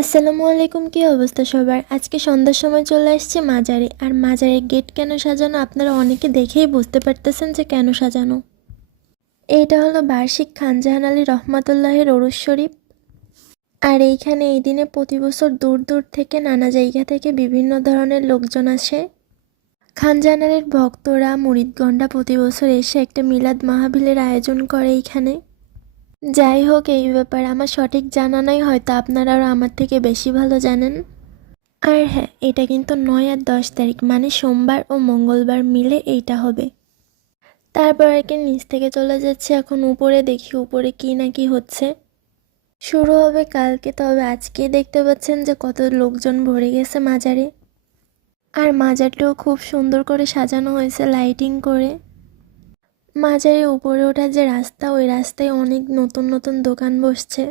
আসসালামু আলাইকুম। কি অবস্থা সবার? আজকে সন্ধ্যার সময় চলে আসছে মাজারে। আর মাজারের গেট কেন সাজানো আপনারা অনেকে দেখেই বুঝতে পারতেছেন যে কেন সাজানো। এইটা হলো বার্ষিক খানজাহান আলী রহমাতুল্লাহের ওরস শরীফ। আর এইখানে এই দিনে প্রতি বছর দূর দূর থেকে নানা জায়গা থেকে বিভিন্ন ধরনের লোকজন আসে। খানজাহান আলীর ভক্তরা মুরিদগণরা প্রতি বছর এসে একটা মিলাদ মাহফিলের আয়োজন করে এইখানে। যাই হোক, এই ব্যাপারে আমার সঠিক জানা নাই, হয়তো আপনারাও আমার থেকে বেশি ভালো জানেন। আর হ্যাঁ, এটা কিন্তু 9 আর 10 তারিখ মানে সোমবার ও মঙ্গলবার মিলে এইটা হবে। তারপর আর কি নিচ থেকে চলে যাচ্ছে এখন উপরে, দেখি উপরে কি না কি হচ্ছে। শুরু হবে কালকে, তবে আজকে দেখতে পাচ্ছেন যে কত লোকজন ভরে গেছে মাজারে। আর মাজারটাও খুব সুন্দর করে সাজানো হয়েছে লাইটিং করে। মাজারে উপরে ওঠার যে রাস্তা, ওই রাস্তায় অনেক নতুন নতুন দোকান বসছে।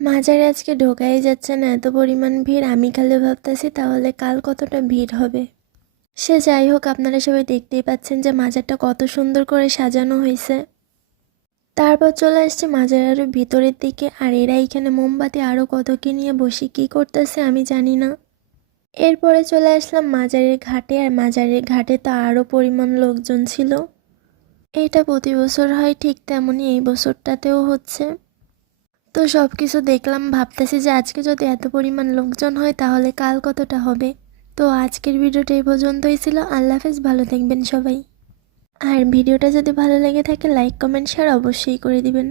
মাজারে আজকে ঢোকাই যাচ্ছে না, এত পরিমাণ ভিড়। আমি খালি ভাবতেছি তাহলে কাল কতটা ভিড় হবে। সে যাই হোক, আপনারা সবাই দেখতেই পাচ্ছেন যে মাজারটা কত সুন্দর করে সাজানো হয়েছে। তারপর চলে আসছে মাজার আরও ভিতরের দিকে। আর এরা এখানে মোমবাতি আরও কত কি নিয়ে বসে কী করতেছে আমি জানি না। এরপরে চলে আসলাম মাজারের ঘাটে। আর মাজারের ঘাটে তো আরও পরিমাণ লোকজন ছিল। এটা প্রতি বছর হয় ঠিক তেমনই এই বছরটাতেও হচ্ছে। তো সব কিছু দেখলাম, ভাবতেছি যে আজকে যদি এত পরিমাণ লোকজন হয় তাহলে কাল কতটা হবে। তো আজকের ভিডিওটা এই পর্যন্তই ছিল। আল্লাহ হাফেজ, ভালো থাকবেন সবাই। আর ভিডিওটা যদি ভালো লেগে থাকে লাইক কমেন্ট শেয়ার অবশ্যই করে দিবেন।